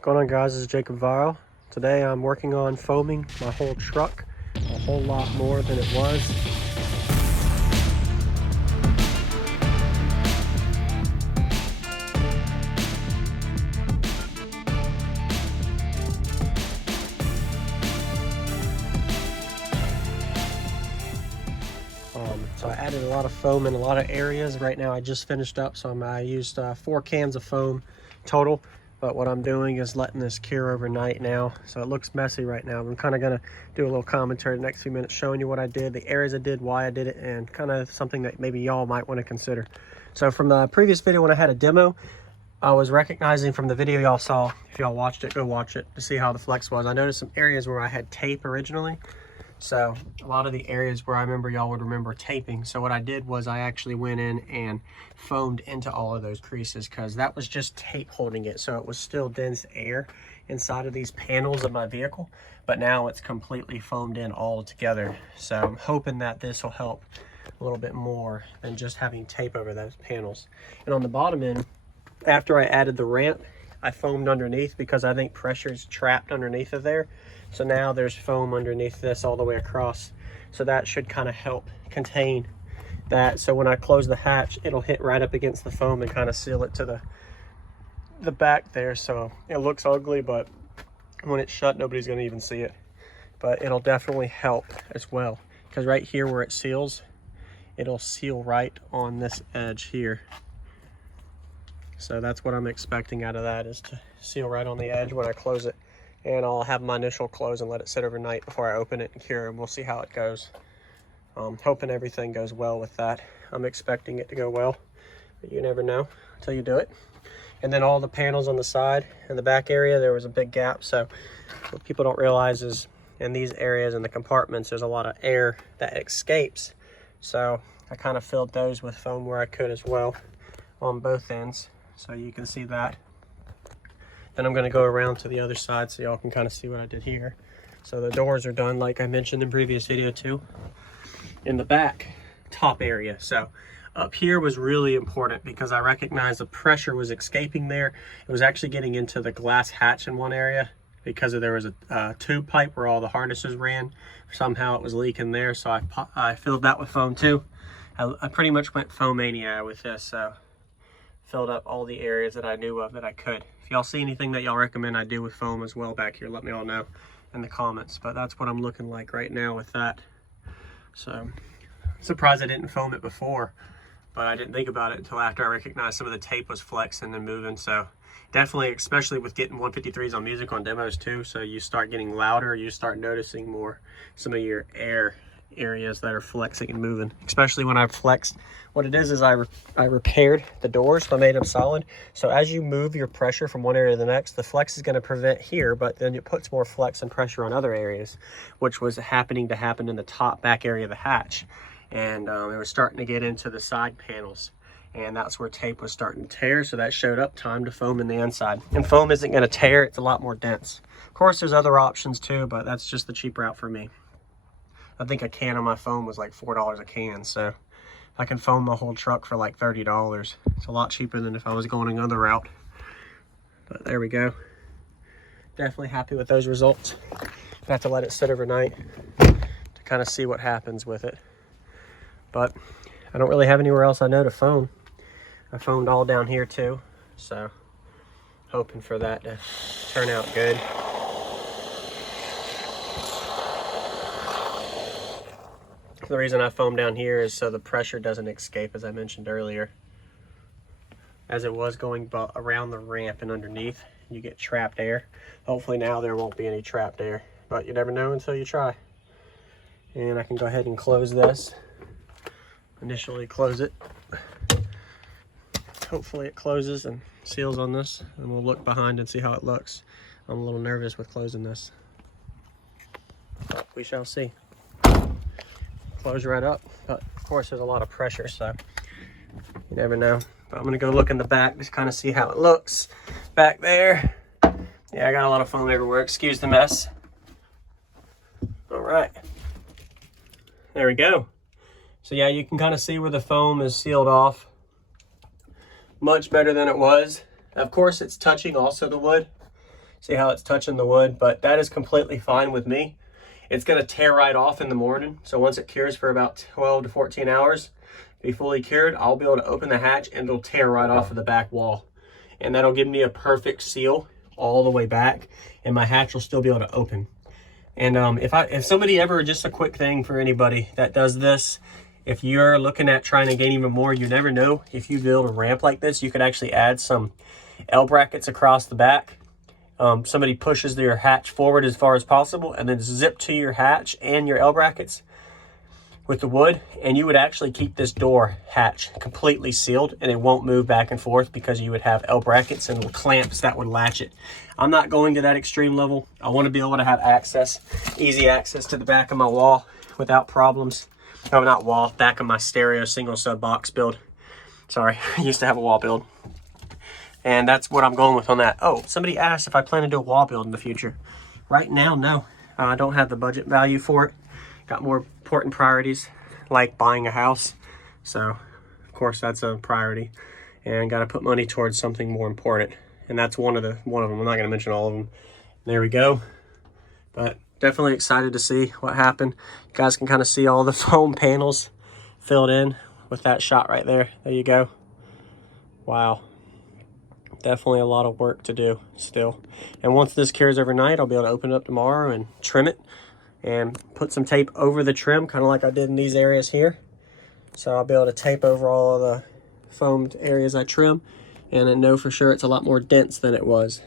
What's going on, guys? This is Jacob Viral. Today I'm working on foaming my whole truck, a whole lot more than it was. So I added a lot of foam in a lot of areas. Right now I just finished up, so I used 4 cans of foam total. But what I'm doing is letting this cure overnight now. So it looks messy right now. I'm kind of going to do a little commentary the next few minutes showing you what I did, the areas I did, why I did it, and kind of something that maybe y'all might want to consider. So from the previous video when I had a demo, I was recognizing from the video y'all saw, if y'all watched it, go watch it to see how the flex was. I noticed some areas where I had tape originally. So a lot of the areas where I remember y'all would remember taping. So what I did was I actually went in and foamed into all of those creases because that was just tape holding it. So it was still dense air inside of these panels of my vehicle, but now it's completely foamed in all together. So I'm hoping that this will help a little bit more than just having tape over those panels. And on the bottom end, after I added the ramp, I foamed underneath because I think pressure is trapped underneath of there. So now there's foam underneath this all the way across. So that should kind of help contain that. So when I close the hatch, it'll hit right up against the foam and kind of seal it to the back there. So it looks ugly, but when it's shut, nobody's gonna even see it. But it'll definitely help as well. Because right here where it seals, it'll seal right on this edge here. So that's what I'm expecting out of that, is to seal right on the edge when I close it. And I'll have my initial close and let it sit overnight before I open it and cure, and we'll see how it goes. Hoping everything goes well with that. I'm expecting it to go well, but you never know until you do it. And then all the panels on the side and the back area, there was a big gap. So what people don't realize is in these areas in the compartments, there's a lot of air that escapes. So I kind of filled those with foam where I could as well on both ends. So you can see that. Then I'm going to go around to the other side so y'all can kind of see what I did here. So the doors are done like I mentioned in previous video too. In the back top area. So up here was really important because I recognized the pressure was escaping there. It was actually getting into the glass hatch in one area because there was a tube pipe where all the harnesses ran. Somehow it was leaking there, so I filled that with foam too. I pretty much went foam mania with this, so filled up all the areas that I knew of that I could. If y'all see anything that y'all recommend I do with foam as well back here, let me all know in the comments. But that's what I'm looking like right now with that. So I'm surprised I didn't foam it before, but I didn't think about it until after I recognized some of the tape was flexing and moving. So definitely, especially with getting 153s on music on demos too, so you start getting louder, you start noticing more some of your air areas that are flexing and moving, especially when I've flexed. What it is I repaired the doors, so I made them solid. So as you move your pressure from one area to the next, the flex is going to prevent here, but then it puts more flex and pressure on other areas, which was happening to happen in the top back area of the hatch. And it was starting to get into the side panels, and that's where tape was starting to tear. So that showed up time to foam in the inside. And foam isn't going to tear, it's a lot more dense. Of course there's other options too, but that's just the cheap route for me. I think a can of my foam was like $4 a can, so I can foam my whole truck for like $30. It's a lot cheaper than if I was going another route. But there we go. Definitely happy with those results. I have to let it sit overnight to kind of see what happens with it. But I don't really have anywhere else I know to foam. I foamed all down here too, so hoping for that to turn out good. The reason I foam down here is so the pressure doesn't escape, as I mentioned earlier. As it was going around the ramp and underneath, you get trapped air. Hopefully now there won't be any trapped air, but you never know until you try. And I can go ahead and close this. Initially close it. Hopefully it closes and seals on this, and we'll look behind and see how it looks. I'm a little nervous with closing this, but we shall see. Close right up, but of course there's a lot of pressure, so you never know. But I'm gonna go look in the back, just kind of see how it looks back there. Yeah, I got a lot of foam everywhere, excuse the mess. All right, there we go. So yeah, you can kind of see where the foam is sealed off. Much better than it was. Of course it's touching also the wood, See how it's touching the wood? But that is completely fine with me. It's going to tear right off in the morning. So once it cures for about 12 to 14 hours, be fully cured, I'll be able to open the hatch and it'll tear right off of the back wall. And that'll give me a perfect seal all the way back, and my hatch will still be able to open. And if somebody ever, just a quick thing for anybody that does this, if you're looking at trying to gain even more, you never know. If you build a ramp like this, you could actually add some L brackets across the back. Somebody pushes their hatch forward as far as possible and then zip to your hatch and your L brackets with the wood, and you would actually keep this door hatch completely sealed and it won't move back and forth because you would have L brackets and clamps that would latch it. I'm not going to that extreme level. I want to be able to have access, easy access to the back of my wall without problems. Oh, not wall, back of my stereo single sub box build. Sorry, I used to have a wall build. And that's what I'm going with on that. Oh, somebody asked if I plan to do a wall build in the future. Right now, no. I don't have the budget value for it. Got more important priorities, like buying a house. So, of course, that's a priority. And got to put money towards something more important. And that's one of them. I'm not going to mention all of them. There we go. But definitely excited to see what happened. You guys can kind of see all the foam panels filled in with that shot right there. There you go. Wow. Definitely a lot of work to do still. And once this cures overnight, I'll be able to open it up tomorrow and trim it and put some tape over the trim, kind of like I did in these areas here. So I'll be able to tape over all of the foamed areas I trim, and I know for sure it's a lot more dense than it was.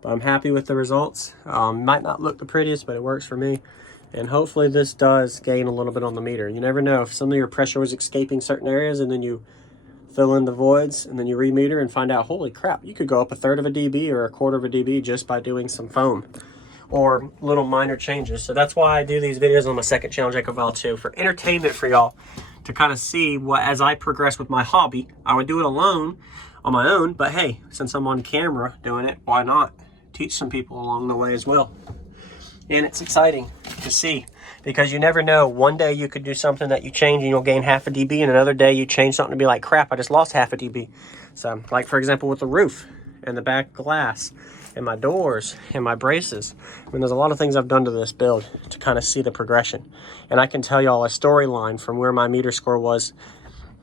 But I'm happy with the results. Might not look the prettiest, but it works for me. And hopefully this does gain a little bit on the meter. You never know, if some of your pressure was escaping certain areas and then you fill in the voids and then you remeter and find out, holy crap, you could go up 1/3 of a dB or 1/4 of a dB just by doing some foam or little minor changes. So that's why I do these videos on my second channel, Jacob Vile 2, for entertainment for y'all, to kind of see what, as I progress with my hobby. I would do it alone on my own, but hey, since I'm on camera doing it, why not teach some people along the way as well? And it's exciting to see, because you never know. One day you could do something that you change and you'll gain 1/2 a dB, and another day you change something to be like, crap, I just lost 1/2 a dB. So like, for example, with the roof and the back glass and my doors and my braces. I mean, there's a lot of things I've done to this build to kind of see the progression. And I can tell y'all a storyline from where my meter score was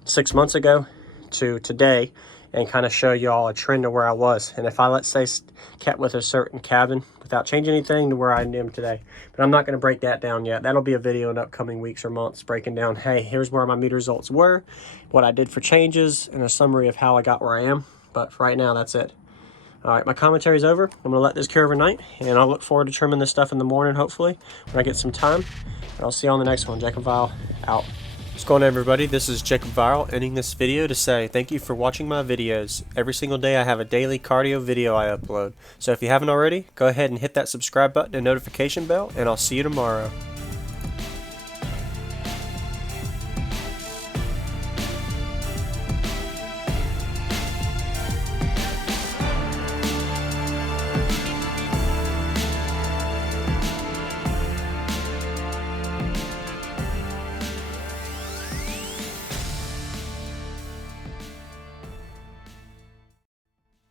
6 months ago to today, and kind of show y'all a trend of where I was. And if I, let's say, kept with a certain cabin without changing anything, to where I am today. But I'm not going to break that down yet. That'll be a video in upcoming weeks or months, breaking down, hey, here's where my meter results were, what I did for changes, and a summary of how I got where I am. But for right now, that's it. All right, my commentary's over. I'm going to let this cure overnight, and I'll look forward to trimming this stuff in the morning, hopefully, when I get some time. And I'll see you on the next one. Jacob Vile, out. What's going on, everybody? This is Jacob Vile, ending this video to say thank you for watching my videos. Every single day I have a daily cardio video I upload. So if you haven't already, go ahead and hit that subscribe button and notification bell, and I'll see you tomorrow.